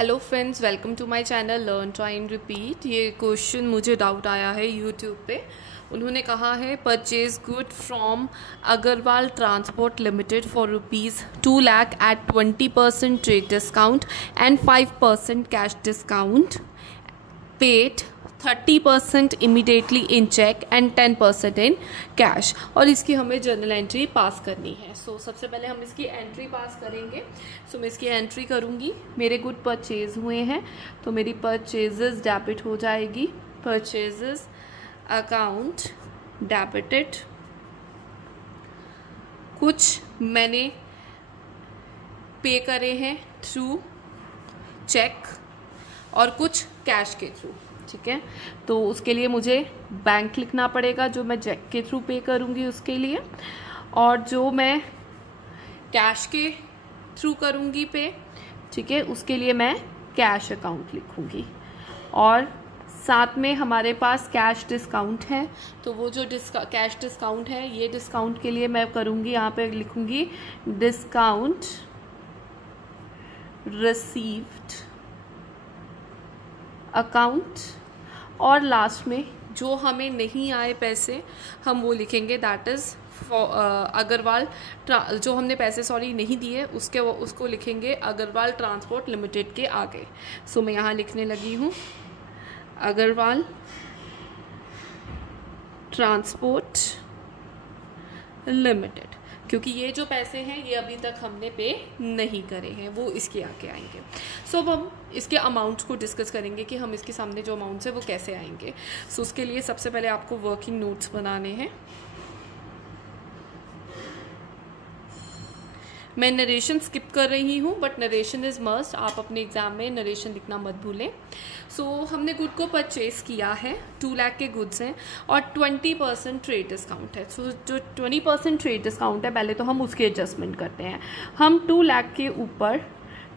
Hello friends, welcome to my channel learn try and repeat. ये question मुझे doubt आया है यूट्यूब पे। उन्होंने कहा है purchase good from Agarwal transport limited for ₹2 lakh at 20% trade discount and 5% cash discount, paid 30% immediately in cheque and 10% in cash. और इसकी हमें जर्नल एंट्री पास करनी है। सो सबसे पहले हम इसकी एंट्री पास करेंगे। सो मैं इसकी एंट्री करूँगी। मेरे गुड परचेज हुए हैं तो मेरी परचेजेस डेबिट हो जाएगी। Purchases account debited. कुछ मैंने पे करे हैं थ्रू चेक और कुछ कैश के थ्रू। ठीक है, तो उसके लिए मुझे बैंक लिखना पड़ेगा जो मैं चेक के थ्रू पे करूँगी उसके लिए, और जो मैं कैश के थ्रू करूँगी पे, ठीक है, उसके लिए मैं कैश अकाउंट लिखूँगी। और साथ में हमारे पास कैश डिस्काउंट है, तो वो जो कैश डिस्काउंट है, ये डिस्काउंट के लिए मैं करूँगी, यहाँ पे लिखूँगी डिस्काउंट रिसीव्ड अकाउंट। और लास्ट में जो हमें नहीं आए पैसे हम वो लिखेंगे, दैट इज़ अग्रवाल जो हमने पैसे नहीं दिए उसको लिखेंगे अग्रवाल ट्रांसपोर्ट लिमिटेड के आगे। सो मैं यहाँ लिखने लगी हूँ अग्रवाल ट्रांसपोर्ट लिमिटेड, क्योंकि ये जो पैसे हैं ये अभी तक हमने पे नहीं करे हैं, वो इसके आगे आएंगे। सो अब हम इसके अमाउंट्स को डिस्कस करेंगे कि हम इसके सामने जो अमाउंट्स है वो कैसे आएंगे। सो उसके लिए सबसे पहले आपको वर्किंग नोट्स बनाने हैं। मैं नरेशन स्किप कर रही हूँ, बट नरेशन इज़ मस्ट। आप अपने एग्जाम में नरेशन लिखना मत भूलें। सो हमने गुड को परचेज किया है, 2 लाख के गुड्स हैं और 20% ट्रेड डिस्काउंट है। सो जो 20% ट्रेड डिस्काउंट है, पहले तो हम उसकी एडजस्टमेंट करते हैं। हम 2 लाख के ऊपर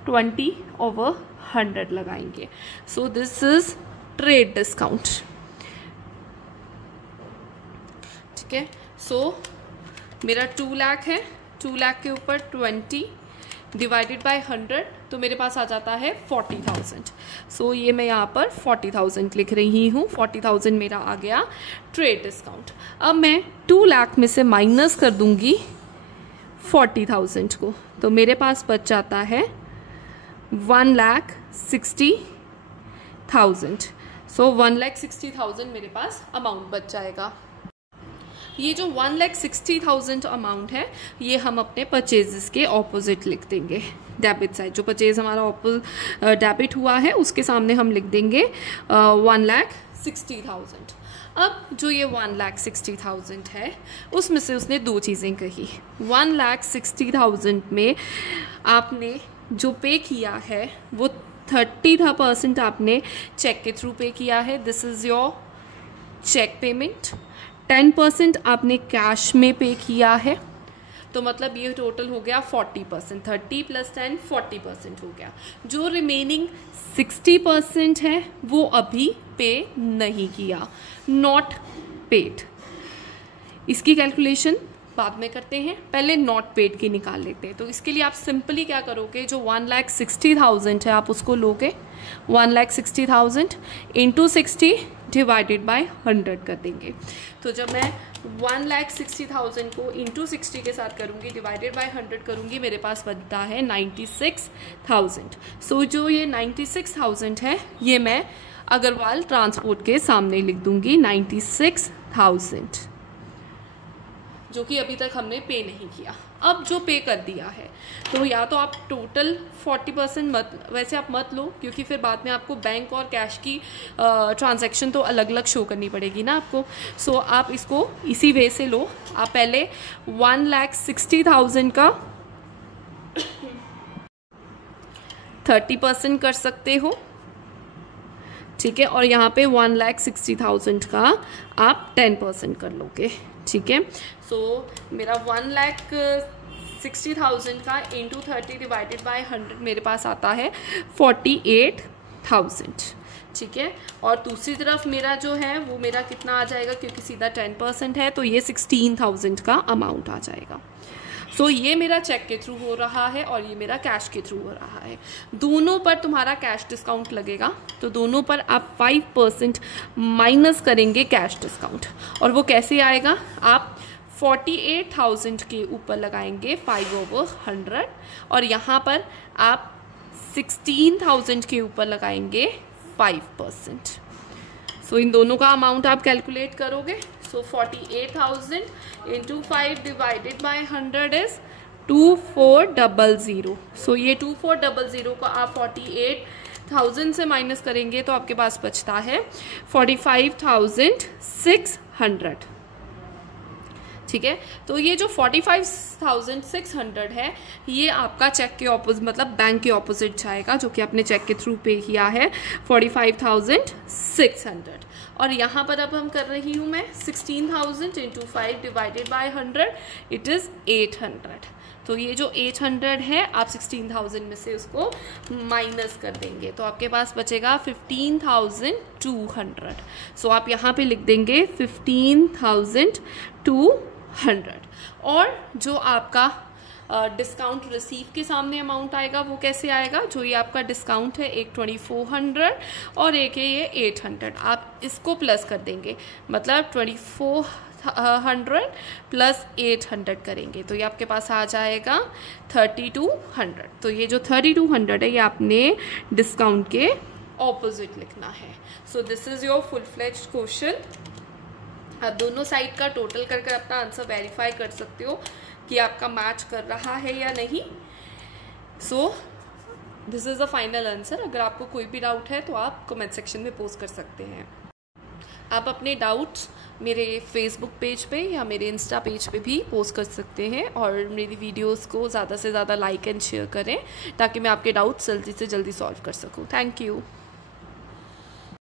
20/100 लगाएंगे। So this is trade discount. ठीक है, सो मेरा 2 लाख है, 2 लाख के ऊपर 20 डिवाइडेड बाय 100, तो मेरे पास आ जाता है 40,000। सो ये मैं यहाँ पर 40,000 लिख रही हूँ। 40,000 मेरा आ गया ट्रेड डिस्काउंट। अब मैं 2 लाख में से माइनस कर दूंगी 40,000 को, तो मेरे पास बच जाता है 1,60,000। सो 1,60,000 मेरे पास अमाउंट बच जाएगा। ये जो 1,60,000 अमाउंट है, ये हम अपने परचेजेस के ऑपोजिट लिख देंगे। डेबिट साइड जो परचेज हमारा डेबिट हुआ है उसके सामने हम लिख देंगे 1,60,000। अब जो ये 1,60,000 है, उसमें से उसने दो चीज़ें कही। 1,60,000 में आपने जो पे किया है वो 30% आपने चेक के थ्रू पे किया है, this is your cheque payment. 10% आपने कैश में पे किया है, तो मतलब ये टोटल हो गया 40%। 30 + 10 40% हो गया। जो रिमेनिंग 60% है वो अभी पे नहीं किया, नॉट पेड। इसकी कैलकुलेशन बाद में करते हैं, पहले नॉट पेड की निकाल लेते हैं। तो इसके लिए आप सिंपली क्या करोगे, जो 1,60,000 है आप उसको लोगे, 1,60,000 इंटू 60 डिवाइडेड बाय 100 कर देंगे। तो जब मैं 1,60,000 को इंटू 60 के साथ करूँगी, डिवाइडेड बाय 100 करूँगी, मेरे पास बनता है 96,000। सो जो ये 96,000 है, ये मैं अग्रवाल ट्रांसपोर्ट के सामने लिख दूँगी 96,000, जो कि अभी तक हमने पे नहीं किया। अब जो पे कर दिया है, तो या तो आप टोटल 40% वैसे आप मत लो, क्योंकि फिर बाद में आपको बैंक और कैश की ट्रांजैक्शन तो अलग अलग शो करनी पड़ेगी ना आपको। सो आप इसको इसी वे से लो। आप पहले 1,60,000 का 30% कर सकते हो, ठीक है, और यहाँ पे 1,60,000 का आप 10% कर लोगे। ठीक है, सो मेरा 1,60,000 का इंटू 30 डिवाइडेड बाय 100 मेरे पास आता है 48,000। ठीक है, और दूसरी तरफ मेरा जो है वो मेरा कितना आ जाएगा, क्योंकि सीधा 10% है, तो ये 16,000 का अमाउंट आ जाएगा। सो ये मेरा चेक के थ्रू हो रहा है और ये मेरा कैश के थ्रू हो रहा है। दोनों पर तुम्हारा कैश डिस्काउंट लगेगा, तो दोनों पर आप 5% माइनस करेंगे कैश डिस्काउंट। और वो कैसे आएगा, आप 48,000 के ऊपर लगाएंगे 5/100 और यहाँ पर आप 16,000 के ऊपर लगाएंगे 5%। सो इन दोनों का अमाउंट आप कैलकुलेट करोगे। सो 48,000 इंटू 5 डिवाइडेड बाय 100 इज 2400। सो ये 2400 को आप 48,000 से माइनस करेंगे तो आपके पास बचता है 45,600। ठीक है, तो ये जो 45,600 है ये आपका चेक के ऑपोजिट मतलब बैंक के ऑपोजिट जाएगा, जो कि आपने चेक के थ्रू पे किया है 45,600। और यहाँ पर अब हम कर रही हूँ मैं 16,000 into 5 divided by 100 it is 800। तो ये जो 800 है आप 16,000 में से उसको माइनस कर देंगे तो आपके पास बचेगा 15,200। सो आप यहाँ पे लिख देंगे 15,200। और जो आपका डिस्काउंट रिसीव के सामने अमाउंट आएगा वो कैसे आएगा, जो ये आपका डिस्काउंट है एक 2400 और एक है ये 800, आप इसको प्लस कर देंगे मतलब 2400 प्लस 800 करेंगे तो ये आपके पास आ जाएगा 3200। तो ये जो 3200 है ये आपने डिस्काउंट के ऑपोजिट लिखना है। So this is your full fledged question. आप दोनों साइड का टोटल करके अपना आंसर वेरीफाई कर सकते हो कि आपका मैच कर रहा है या नहीं। So this is the final answer. अगर आपको कोई भी डाउट है तो आप कमेंट सेक्शन में पोस्ट कर सकते हैं। आप अपने डाउट्स मेरे फेसबुक पेज पे या मेरे इंस्टा पेज पे भी पोस्ट कर सकते हैं और मेरी वीडियोस को ज़्यादा से ज़्यादा लाइक एंड शेयर करें ताकि मैं आपके डाउट्स जल्दी से जल्दी सॉल्व कर सकूं। Thank you.